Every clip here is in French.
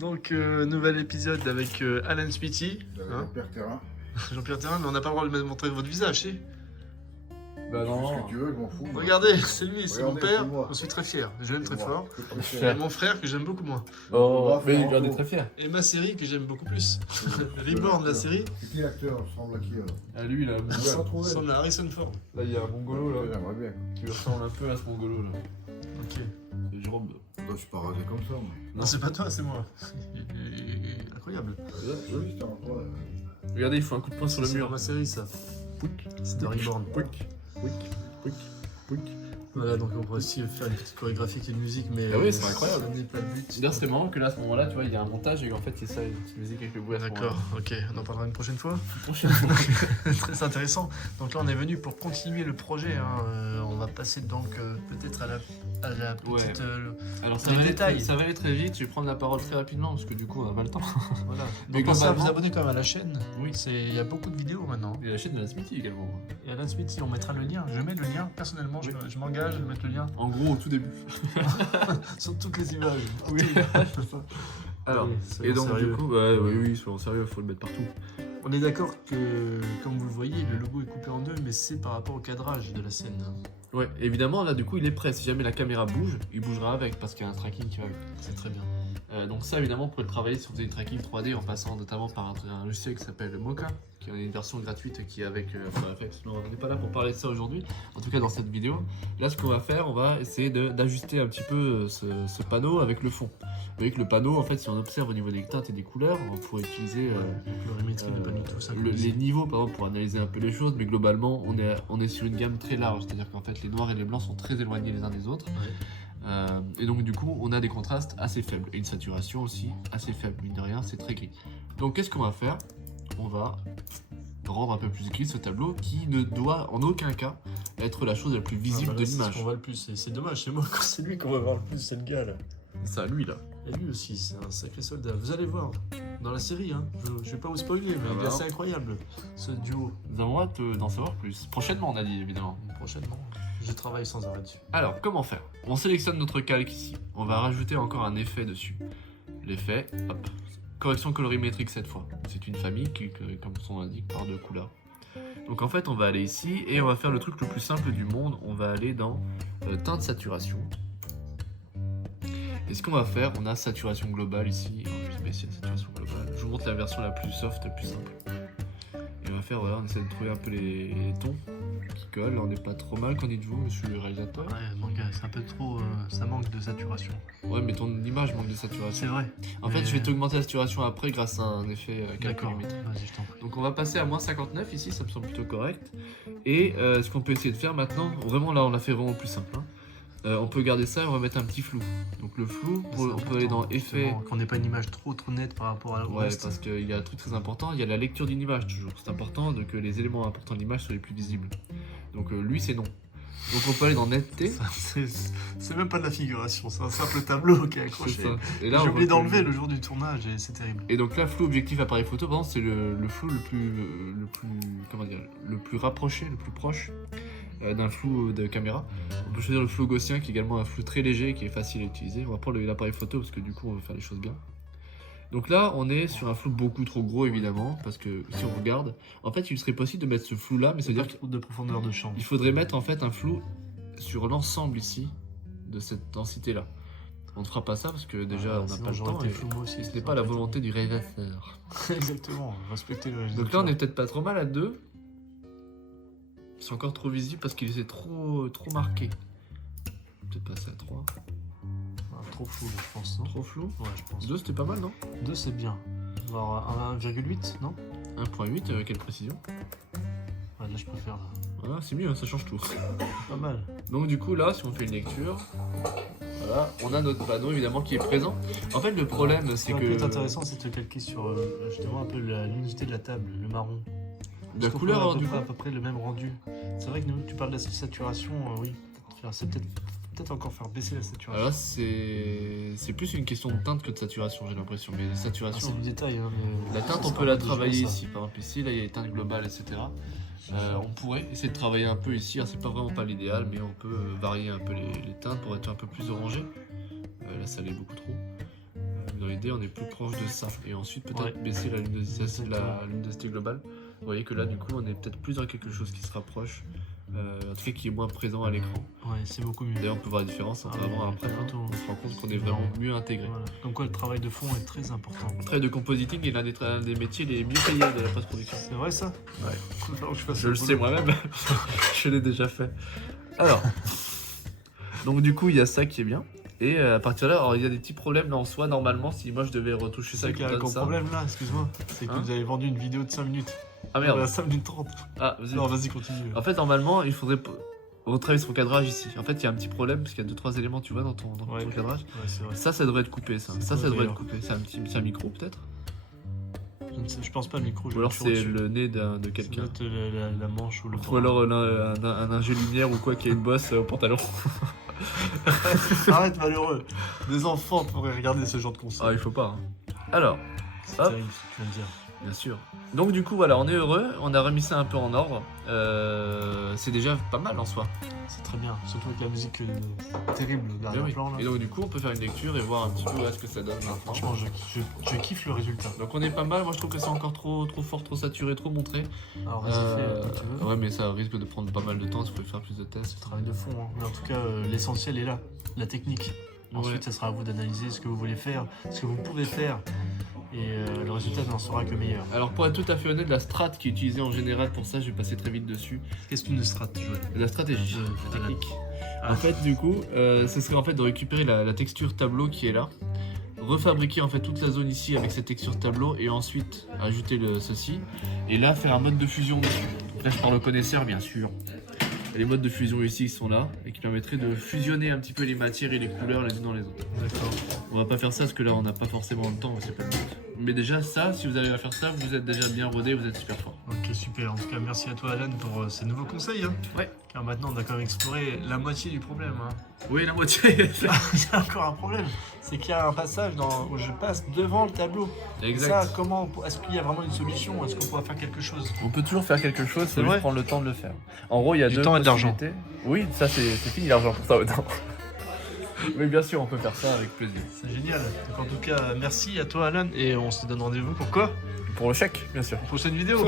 Donc, nouvel épisode avec Alan Smithy, hein, Jean-Pierre Terrain. Jean-Pierre Terrain, mais on n'a pas le droit de montrer votre visage, si. Bah Tu fais ce non, que tu veux, je m'en fous. moi. Regardez, c'est lui, c'est mon Regardez, père, c'est moi. je suis très fier, je l'aime très C'est fort. moi. Je suis Et très fier. mon frère que j'aime beaucoup moins. oh, mais Franco. il est très fier. Et ma série que j'aime beaucoup plus. Reborn, la série, C'est qui l'acteur? Il ressemble à qui alors? Ah lui là, Je vais la trouver. ressemble à Harrison Ford. là il y a un mongolo là, J'aimerais bien. qui ressemble un peu à ce mongolo là. Ok. C'est Jérôme. Toi, je suis pas rasé comme ça. moi. Non, c'est pas toi, c'est moi. Il est incroyable. C'est joli, c'est un peu. Regardez, il faut un coup de poing sur le C'est mur. ma série, ça. C'est de Reborn. Voilà, donc on pourrait aussi faire une petite chorégraphie avec une musique, mais Ah oui, c'est incroyable. ce n'est pas le but. D'ailleurs c'était marrant que là à ce moment-là, tu vois, il y a un montage et en fait c'est ça, une petite musique avec le bruit à ce D'accord, ok, on en parlera une prochaine fois. moment-là. Prochaine fois. Très intéressant. Donc là, on est venu pour continuer le projet, hein. On va passer donc peut-être à la petite. Ouais. Alors Les détails. ça va aller très vite, je vais prendre la parole très rapidement parce que du coup on n'a pas le temps. Voilà. Mais Donc pensez à vous globalement- abonner quand même à la chaîne. Oui. Il y a beaucoup de vidéos maintenant. Il y a la chaîne de la Smithy également. Et Alan Smithy, on mettra le lien. Je mets le lien. Personnellement, Oui. je m'engage à mettre le lien En gros au tout début. sur toutes les images. Oui, c'est ça. Alors, Oui, et soyons donc sérieux. du coup, bah, oui, soyons sérieux, il faut le mettre partout. On est d'accord que, comme vous le voyez, le logo est coupé en deux, mais c'est par rapport au cadrage de la scène. Ouais, évidemment, là, du coup, il est prêt. Si jamais la caméra bouge, il bougera avec parce qu'il y a un tracking qui va avec. C'est très bien. Donc ça, évidemment, on pourrait le travailler si on faisait du tracking 3D en passant notamment par un logiciel qui s'appelle Mocha, qui est une version gratuite qui est avec FX. Non, on n'est pas là pour parler de ça aujourd'hui, en tout cas dans cette vidéo. Là, ce qu'on va faire, on va essayer d'ajuster un petit peu ce panneau avec le fond. Vous voyez que le panneau, en fait, si on observe au niveau des teintes et des couleurs, on pourrait utiliser La colorimétrie n'est pas du tout ça. les niveaux, par exemple, pour analyser un peu les choses, mais globalement, on est sur une gamme très large, c'est-à-dire qu'en fait, les noirs et les blancs sont très éloignés les uns des autres. Et donc du coup on a des contrastes assez faibles et une saturation aussi assez faible, mine de rien c'est très gris. Donc qu'est-ce qu'on va faire? On va rendre un peu plus gris ce tableau qui ne doit en aucun cas être la chose la plus visible de C'est ce l'image. qu'on voit le plus. C'est dommage, c'est moi, c'est lui qu'on va voir le plus, c'est le gars là. Ça, lui là. Et lui aussi, c'est un sacré soldat. Vous allez voir dans la série, hein. Je vais pas vous spoiler, mais Ah il est bah assez incroyable ce duo. Nous avons hâte d'en savoir plus. Prochainement on a dit évidemment. Prochainement, je travaille sans arrêt dessus. Alors comment faire? On sélectionne notre calque ici. On va rajouter encore un effet dessus. L'effet, hop, correction colorimétrique cette fois. C'est une famille qui, comme son l'indique, par deux couleurs. Donc en fait on va aller ici et on va faire le truc le plus simple du monde. On va aller dans teinte saturation. Et ce qu'on va faire, on a saturation globale ici. Je vais essayer la saturation globale. Je vous montre la version la plus soft, la plus simple. Et on va faire, voilà, on essaie de trouver un peu les tons qui collent. On n'est pas trop mal, qu'en dites-vous, monsieur le réalisateur? Ouais, manga, c'est un peu trop. Ça manque de saturation. Ouais, mais ton image manque de saturation. C'est vrai. En fait, mais- je vais t'augmenter la saturation après grâce à un effet D'accord, calcolimétrique. vas-y, je t'en prie. Donc on va passer à moins 59 ici, ça me semble plutôt correct. Et ce qu'on peut essayer de faire maintenant, vraiment là on l'a fait vraiment plus simple. Hein. On peut garder ça et on va mettre un petit flou. Donc le flou, on peut aller dans effet. Qu'on n'ait pas une image trop nette par rapport à Ouais, reste. parce qu'il y a un truc très important, il y a la lecture d'une image toujours. C'est important que les éléments importants de l'image soient les plus visibles. Donc lui c'est non. Donc on peut aller dans netteté. Ça, c'est même pas de la figuration, c'est un simple tableau qui est C'est accroché. ça. Et là, J'ai on oublié voit que- d'enlever le jour du tournage et c'est terrible. Et donc là, flou objectif appareil photo, par exemple, c'est le flou comment dire, le plus rapproché, le plus proche d'un flou de caméra. On peut choisir le flou gaussien qui est également un flou très léger qui est facile à utiliser. On va prendre l'appareil photo parce que du coup on veut faire les choses bien. Donc là, on est sur un flou beaucoup trop gros évidemment parce que si on regarde, en fait, il serait possible de mettre ce flou là, mais ça veut dire trop de profondeur de champ. qu'il faudrait mettre en fait un flou sur l'ensemble ici de cette densité là. On ne fera pas ça parce que déjà on n'a pas le temps et ce n'est pas la volonté du réalisateur. Exactement, respecter le réalisateur. Donc là, on est peut-être pas trop mal à 2. C'est encore trop visible parce qu'il est trop marqué. Peut-être passer à 3. Trop flou, là, je pense, non? Trop flou. Ouais, je pense. 2, c'était pas mal, non? 2, c'est bien. Voir 1,8, non? 1.8, quelle précision. Ouais, là, je préfère. Là. Voilà, c'est mieux, hein, ça change tout. Pas mal. Donc du coup, là, si on fait une lecture, voilà, on a notre panneau évidemment qui est présent. En fait, le problème, Ce c'est qui aurait pu être que intéressant, c'est de se calquer sur justement un peu la luminosité de la table, le marron. la Est-ce qu'on couleur, pourrait alors, du coup. à peu près le même rendu. C'est vrai que nous, tu parles de la saturation, oui. C'est peut-être encore faire baisser la saturation. Alors là, c'est plus une question de teinte que de saturation, j'ai l'impression. Mais la Ah, saturation, c'est du détail. Hein, mais la teinte, ça on sera peut la de jouer, travailler ça. ici. Par exemple, ici, là, il y a les teintes globales, etc. On pourrait essayer de travailler un peu ici. Alors, c'est pas vraiment pas l'idéal, mais on peut varier un peu les teintes pour être un peu plus orangé. Là, ça l'est beaucoup trop. dans l'idée, on est plus proche de ça. Et ensuite, peut-être Ouais. baisser la luminosité, Exactement. la luminosité globale. Vous voyez que là, du coup, on est peut-être plus dans quelque chose qui se rapproche, en tout cas qui est moins présent à l'écran. Ouais, c'est beaucoup mieux. D'ailleurs, on peut voir la différence entre Ah, avant et ouais, après. la photo. On se rend compte qu'on est C'est vraiment marrant. mieux intégré. Voilà. Comme quoi le travail de fond est très important. Le travail de compositing est l'un des métiers les mieux payés de la post-production. C'est vrai ça? Ouais. Faut que je fasse Je le boulot. sais moi-même, je l'ai déjà fait. Alors, donc du coup, il y a ça qui est bien. Et à partir de là, alors, il y a des petits problèmes là en soi. Normalement, si moi je devais retoucher ça C'est qu'il y a un comme gros ça. problème là, excuse-moi. C'est que Hein vous avez vendu une vidéo de 5 minutes. Ah merde. À 5 minutes 30. Ah, vas-y. Non, vas-y, continue. En fait, normalement, il faudrait retravailler sur le cadrage ici. En fait, il y a un petit problème parce qu'il y a 2-3 éléments, tu vois, dans ton Ouais. cadrage. Ouais, c'est vrai. Ça devrait être coupé, ça. C'est Ça quoi, devrait d'ailleurs être coupé. C'est un micro peut-être. Je pense pas le micro. je Ou alors vais toujours c'est dessus. le nez de Ça quelqu'un. doit être la manche ou le Ou alors un ingé lumière ou quoi qui a une bosse au pantalon. Arrête, malheureux. Des enfants pourraient regarder ce genre de Ah, console. il faut pas. Hein. Alors, C'est hop. terrible ce que tu viens de dire. bien sûr. Donc du coup, voilà, on est heureux. On a remis ça un peu en ordre. C'est déjà pas mal en soi. C'est très bien. Surtout avec la musique terrible Eh derrière oui. plan là. Et donc du coup, on peut faire une lecture et voir un petit peu ce que ça donne maintenant. Franchement, je kiffe le résultat. Donc on est pas mal. Moi, je trouve que c'est encore trop fort, trop saturé, trop montré. Alors vas-y, fais comme tu veux. Ouais, mais ça risque de prendre pas mal de temps. Il faut faire plus de tests. Travail de fond. Hein. Mais en tout cas, l'essentiel est là. La technique. Ensuite, Ouais. ça sera à vous d'analyser ce que vous voulez faire, ce que vous pouvez faire. Et le résultat n'en sera que meilleur. Alors pour être tout à fait honnête, la strat qui est utilisée en général pour ça, je vais passer très vite dessus. Qu'est-ce qu'une strat, Joël? La stratégie, Ah, la technique. Ah. En fait, du coup, ce serait en fait de récupérer la texture tableau qui est là, refabriquer en fait toute la zone ici avec cette texture tableau et ensuite ajouter ceci et là faire un mode de fusion dessus. Là, je parle au connaisseur, bien sûr. Et les modes de fusion ici sont là et qui permettraient de fusionner un petit peu les matières et les couleurs les unes dans les autres. D'accord. On va pas faire ça parce que là on n'a pas forcément le temps, c'est pas le but. Mais déjà ça, si vous arrivez à faire ça, vous êtes déjà bien rodé, vous êtes super fort. Ok, super. En tout cas, merci à toi, Alan, pour ces nouveaux conseils. Hein. Ouais. Car maintenant, on a quand même exploré la moitié du problème. Hein. Oui, la moitié. Il y a encore un problème. C'est qu'il y a un passage où je passe devant le tableau. Exact. Ça, comment est-ce qu'il y a vraiment une solution? Est-ce qu'on pourra faire quelque chose? On peut toujours faire quelque chose, C'est faut vrai juste prendre le temps de le faire. En gros, il y a Du deux temps et de l'argent. possibilités. Oui, ça c'est fini l'argent pour ça autant. Mais bien sûr, on peut faire ça avec plaisir. C'est génial. Donc, en tout cas, merci à toi, Alan. Et on se donne rendez-vous pour quoi? Pour le chèque, bien sûr. Prochaine vidéo.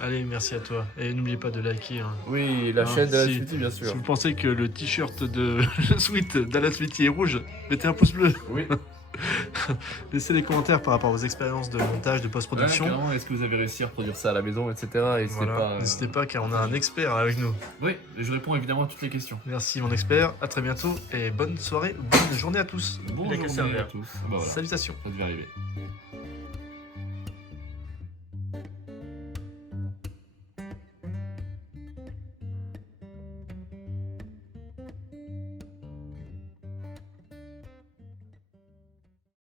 Allez, merci à toi. Et n'oubliez pas de liker. Hein. Oui, la Ah, chaîne de la si. Sweetie, bien sûr. Si vous pensez que le t-shirt de le sweat d'Alan Sweetie est rouge, mettez un pouce bleu. Oui. Laissez des commentaires par rapport à vos expériences de montage, de post-production. Ouais, est-ce que vous avez réussi à reproduire ça à la maison, etc. N'hésitez Voilà. pas. N'hésitez pas car on a un expert avec nous. Oui, je réponds évidemment à toutes les questions. Merci mon expert, à très bientôt et bonne soirée, bonne journée à tous. Bonne Il a qu'à journée servir. à tous. Bah voilà, Salutations. ça devait arriver.